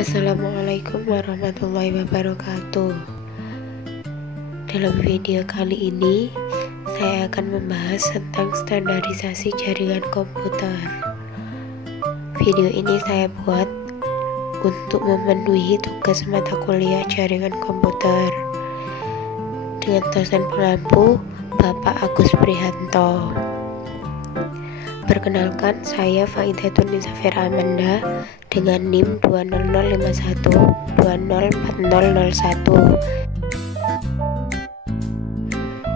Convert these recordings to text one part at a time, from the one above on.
Assalamualaikum warahmatullahi wabarakatuh. Dalam video kali ini, saya akan membahas tentang standarisasi jaringan komputer. Video ini saya buat untuk memenuhi tugas mata kuliah jaringan komputer dengan dosen pengampu Bapak Agus Prihanto. Perkenalkan, saya Faidatun Nisafira Amanda dengan NIM 20051204001.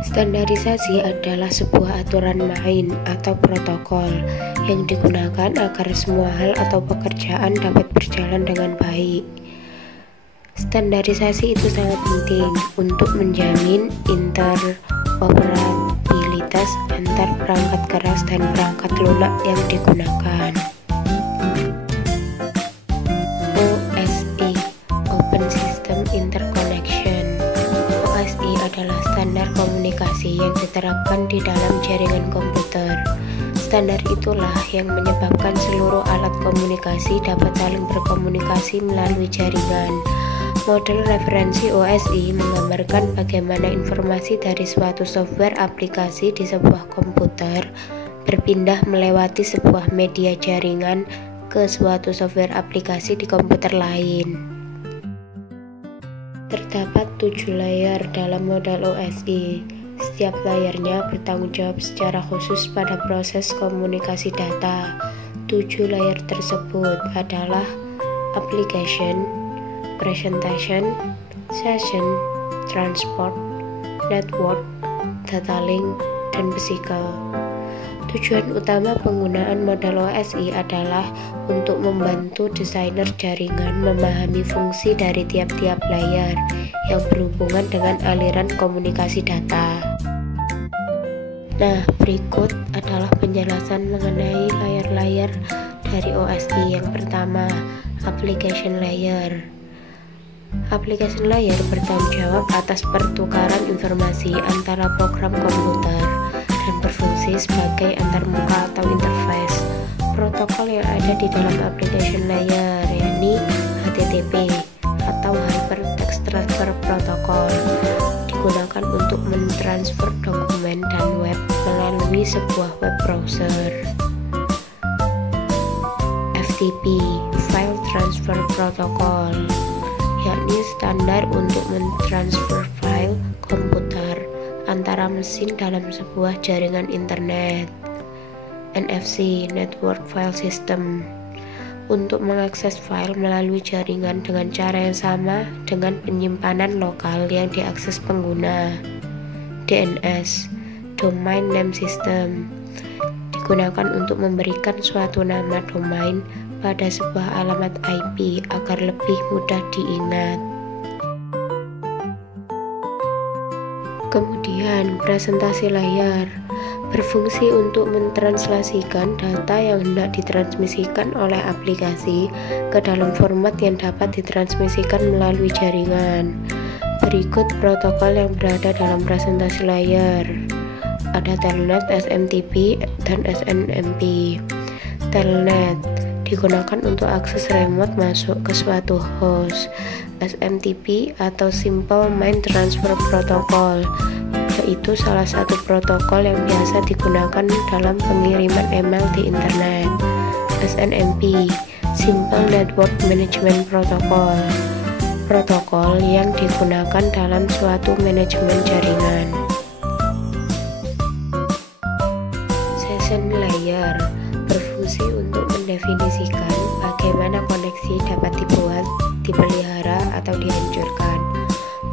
Standarisasi adalah sebuah aturan main atau protokol yang digunakan agar semua hal atau pekerjaan dapat berjalan dengan baik. Standarisasi itu sangat penting untuk menjamin interoperabilitas antar perangkat keras dan perangkat lunak yang digunakan. OSI Open System Interconnection. OSI adalah standar komunikasi yang diterapkan di dalam jaringan komputer. Standar itulah yang menyebabkan seluruh alat komunikasi dapat saling berkomunikasi melalui jaringan. Model referensi OSI menggambarkan bagaimana informasi dari suatu software aplikasi di sebuah komputer berpindah melewati sebuah media jaringan ke suatu software aplikasi di komputer lain. Terdapat 7 layer dalam model OSI. Setiap layernya bertanggung jawab secara khusus pada proses komunikasi data. 7 layer tersebut adalah application, presentation, session, transport, network, data link, dan physical. Tujuan utama penggunaan model OSI adalah untuk membantu desainer jaringan memahami fungsi dari tiap-tiap layer yang berhubungan dengan aliran komunikasi data. Nah, berikut adalah penjelasan mengenai layer-layer dari OSI. Yang pertama, application layer. Application layer bertanggung jawab atas pertukaran informasi antara program komputer dan berfungsi sebagai antarmuka atau interface. Protokol yang ada di dalam application layer yakni HTTP atau Hypertext Transfer Protocol, digunakan untuk mentransfer dokumen dan web melalui sebuah web browser. FTP File Transfer Protocol, yakni standar untuk mentransfer file komputer antara mesin dalam sebuah jaringan internet. NFC Network File System, untuk mengakses file melalui jaringan dengan cara yang sama dengan penyimpanan lokal yang diakses pengguna. DNS Domain Name System, digunakan untuk memberikan suatu nama domain pada sebuah alamat IP agar lebih mudah diingat. Kemudian, presentasi layar berfungsi untuk mentranslasikan data yang hendak ditransmisikan oleh aplikasi ke dalam format yang dapat ditransmisikan melalui jaringan. Berikut protokol yang berada dalam presentasi layar. Ada Telnet, SMTP, dan SNMP. Telnet digunakan untuk akses remote masuk ke suatu host. SMTP atau Simple Mail Transfer Protocol, yaitu salah satu protokol yang biasa digunakan dalam pengiriman email di internet. SNMP Simple Network Management Protocol, protokol yang digunakan dalam suatu manajemen jaringan. Session layer berfungsi untuk mendefinisikan bagaimana koneksi dapat dibuat, dipelihara, atau dihancurkan.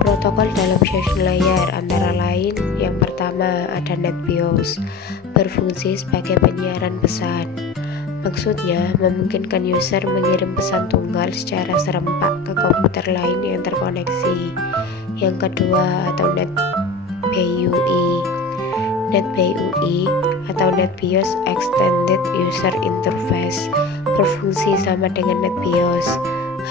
Protokol dalam session layer antara lain, yang pertama ada NetBIOS, berfungsi sebagai penyiaran pesan. Maksudnya memungkinkan user mengirim pesan tunggal secara serempak ke komputer lain yang terkoneksi. Yang kedua atau NetBIOE. NetBIOE atau NetBIOS Extended User Interface berfungsi sama dengan NetBIOS,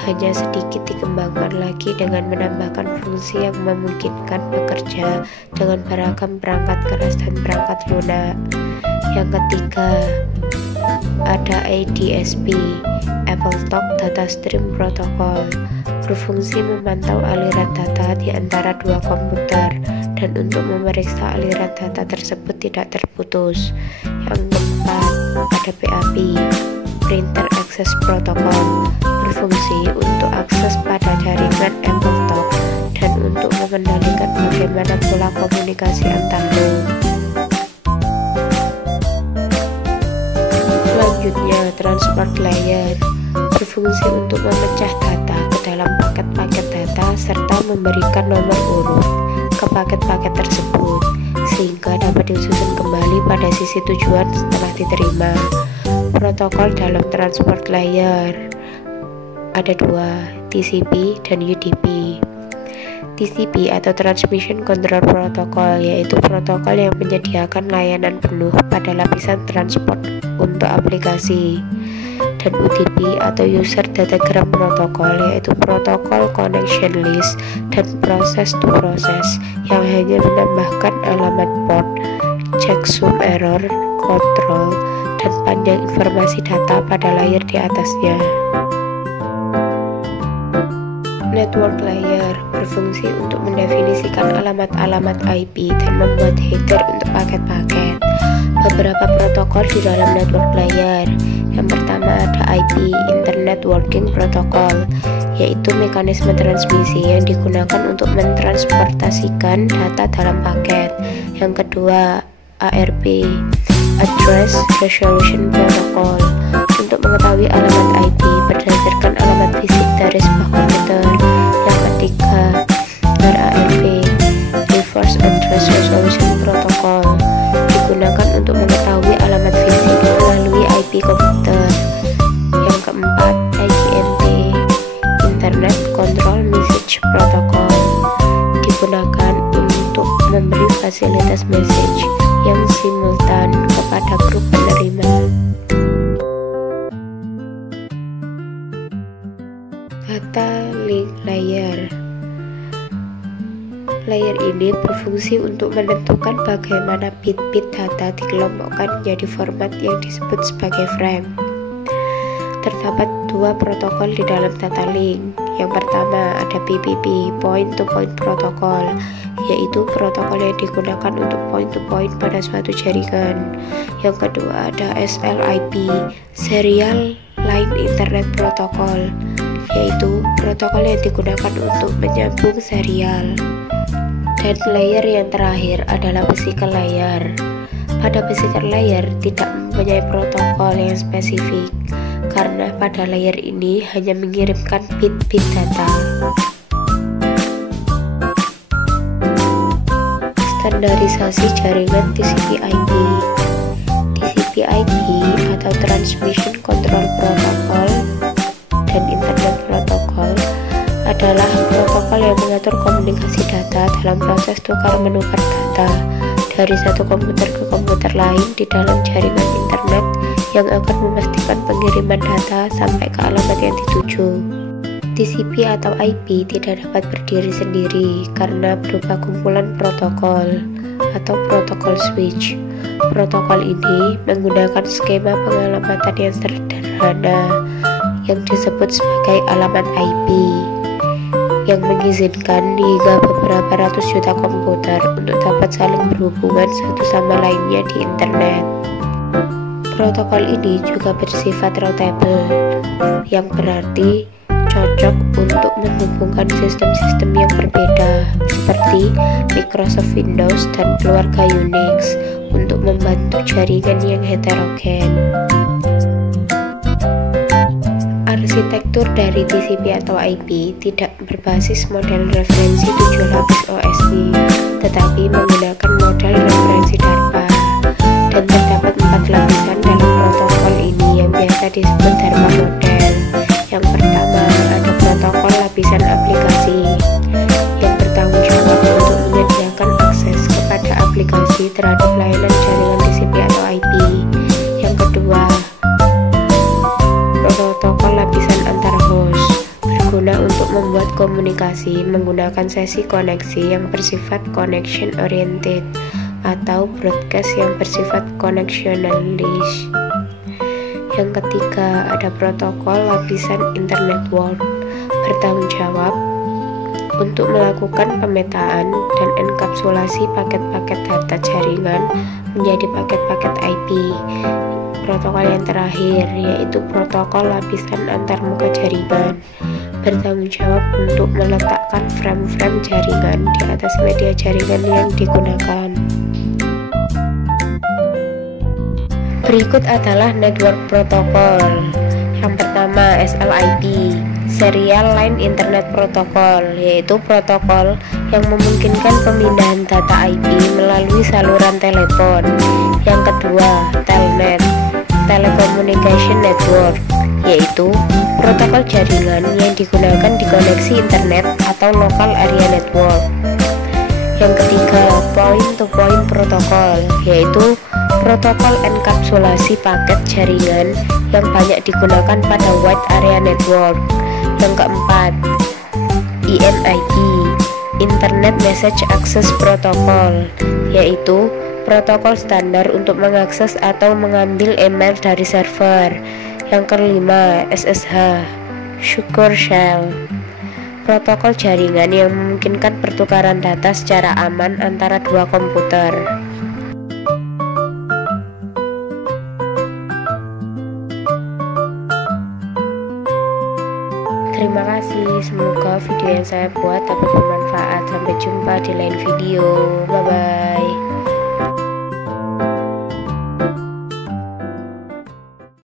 hanya sedikit dikembangkan lagi dengan menambahkan fungsi yang memungkinkan bekerja dengan beragam perangkat keras dan perangkat lunak. Yang ketiga, ada ADSP, AppleTalk Data Stream Protocol, berfungsi memantau aliran data di antara dua komputer dan untuk memeriksa aliran data tersebut tidak terputus. Yang keempat, ada PAP, Printer Access Protocol, berfungsi untuk akses pada jaringan AppleTalk dan untuk mengendalikan bagaimana pola komunikasi antar node. Selanjutnya, Transport Layer, berfungsi untuk memecah data ke dalam paket-paket data serta memberikan nomor urut ke paket-paket tersebut sehingga dapat disusun kembali pada sisi tujuan setelah diterima. Protokol dalam Transport Layer ada dua, TCP dan UDP. TCP atau Transmission Control Protocol yaitu protokol yang menyediakan layanan penuh pada lapisan transport untuk aplikasi, dan UDP atau User Datagram Protocol yaitu protokol connection list dan process to process yang hanya menambahkan alamat port, checksum error, kontrol, dan panjang informasi data pada layer di atasnya. Network Layer berfungsi untuk mendefinisikan alamat-alamat IP dan membuat header untuk paket-paket. Beberapa protokol di dalam Network Layer. Yang pertama ada IP, Internet Working Protocol, yaitu mekanisme transmisi yang digunakan untuk mentransportasikan data dalam paket. Yang kedua, ARP, Address Resolution Protocol, untuk mengetahui alamat IP berdasarkan alamat fisik dari sebuah komputer. Yang ketiga, RARP, Reverse Address Resolution Protocol, digunakan untuk mengetahui alamat fisik melalui IP komputer. Yang keempat, IGMP, Internet Control Message Protocol, digunakan untuk memberi fasilitas message yang simultan kepada grup penerima. Data Link Layer. Layer ini berfungsi untuk menentukan bagaimana bit-bit data dikelompokkan menjadi format yang disebut sebagai frame. Terdapat dua protokol di dalam data link. Yang pertama ada PPP, Point to Point Protocol, yaitu protokol yang digunakan untuk point to point pada suatu jaringan. Yang kedua ada SLIP, Serial Line Internet Protocol, yaitu protokol yang digunakan untuk menyambung serial. Dan layer yang terakhir adalah Physical Layer. Pada Physical Layer tidak mempunyai protokol yang spesifik, karena pada layer ini hanya mengirimkan bit-bit data. Standarisasi jaringan TCP/IP. TCP/IP atau Transmission Control Protocol dan Internet Protocol adalah protokol yang mengatur komunikasi data dalam proses tukar-menukar data dari satu komputer ke komputer lain di dalam jaringan internet yang akan memastikan pengiriman data sampai ke alamat yang dituju. TCP atau IP tidak dapat berdiri sendiri karena berupa kumpulan protokol atau protokol switch. Protokol ini menggunakan skema pengalamatan yang sederhana yang disebut sebagai alamat IP yang mengizinkan hingga beberapa ratus juta komputer untuk dapat saling berhubungan satu sama lainnya di internet. Protokol ini juga bersifat routable, yang berarti cocok untuk menghubungkan sistem-sistem yang berbeda seperti Microsoft Windows dan keluarga Unix untuk membantu jaringan yang heterogen. Arsitektur dari TCP atau IP tidak berbasis model referensi 7 lapis OSI, tetapi menggunakan model referensi DARPA, dan terdapat 4 lapisan dalam protokol ini yang biasa disebut DARPA model. Yang pertama ada protokol lapisan aplikasi yang bertanggung jawab untuk menyediakan akses kepada aplikasi terhadap layanan jaringan TCP atau IP. Yang kedua, protokol lapisan antar host berguna untuk membuat komunikasi menggunakan sesi koneksi yang bersifat connection oriented atau broadcast yang bersifat connectionalist. Yang ketiga, ada protokol lapisan internet world, bertanggung jawab untuk melakukan pemetaan dan enkapsulasi paket-paket data jaringan menjadi paket-paket IP. Protokol yang terakhir yaitu protokol lapisan antarmuka jaringan, bertanggung jawab untuk meletakkan frame-frame jaringan di atas media jaringan yang digunakan. Berikut adalah network protokol. Yang pertama, SLIP, Serial Line Internet Protocol, yaitu protokol yang memungkinkan pemindahan data IP melalui saluran telepon. Yang kedua, Telnet, Telecommunication Network, yaitu protokol jaringan yang digunakan di koneksi internet atau local area network. Yang ketiga, Point-to-Point Protocol, yaitu protokol enkapsulasi paket jaringan yang banyak digunakan pada wide area network. Yang keempat, IMAP, Internet Message Access Protocol, yaitu protokol standar untuk mengakses atau mengambil email dari server. Yang kelima, SSH, Secure Shell, protokol jaringan yang memungkinkan pertukaran data secara aman antara dua komputer. Terima kasih, semoga video yang saya buat dapat bermanfaat. Sampai jumpa di lain video. Bye bye.